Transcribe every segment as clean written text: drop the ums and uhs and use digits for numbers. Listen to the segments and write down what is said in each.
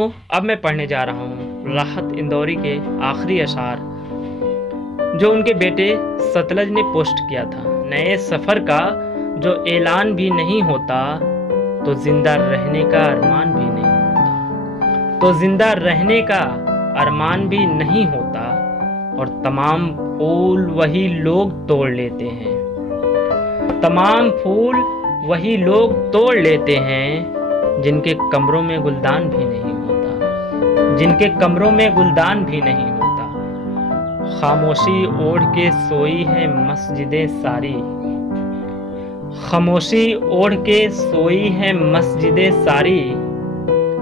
दोस्तों, अब मैं पढ़ने जा रहा हूँ राहत इंदौरी के आखिरी अशार जो उनके बेटे सतलज ने पोस्ट किया था। नए सफ़र का जो ऐलान भी नहीं होता तो जिंदा रहने का अरमान भी नहीं होता, तो जिंदा रहने का अरमान भी नहीं होता। और तमाम फूल वही लोग तोड़ लेते हैं, तमाम फूल वही लोग तोड़ लेते हैं जिनके कमरों में गुलदान भी नहीं होता, जिनके कमरों में गुलदान भी नहीं होता। खामोशी ओढ़ के सोई है मस्जिदें सारी, खामोशी ओढ़ के सोई है मस्जिदें सारी।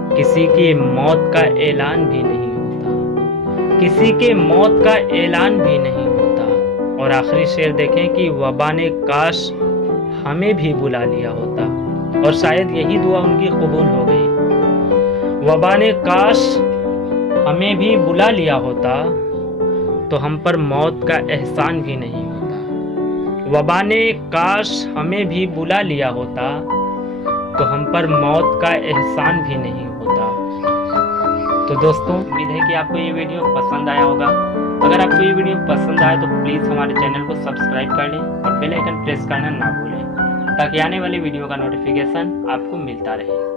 किसी की मौत का ऐलान भी नहीं होता, किसी के मौत का ऐलान भी नहीं होता। और आखिरी शेर देखें कि वबा ने काश हमें भी बुला लिया होता, और शायद यही दुआ उनकी कबूल हो गई। वबा ने काश हमें भी बुला लिया होता तो हम पर मौत का एहसान भी नहीं होता। वबा ने काश हमें भी बुला लिया होता तो हम पर मौत का एहसान भी नहीं होता। तो दोस्तों, उम्मीद है कि आपको ये वीडियो पसंद आया होगा। अगर आपको ये वीडियो पसंद आए तो प्लीज़ हमारे चैनल को सब्सक्राइब कर लें और बेल आइकन प्रेस करना ना भूलें, ताकि आने वाली वीडियो का नोटिफिकेशन आपको मिलता रहे।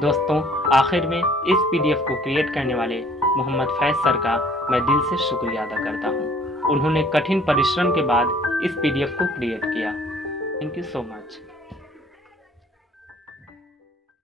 दोस्तों, आखिर में इस PDF को क्रिएट करने वाले मोहम्मद फैज सर का मैं दिल से शुक्रिया अदा करता हूँ। उन्होंने कठिन परिश्रम के बाद इस PDF को क्रिएट किया। Thank you so much.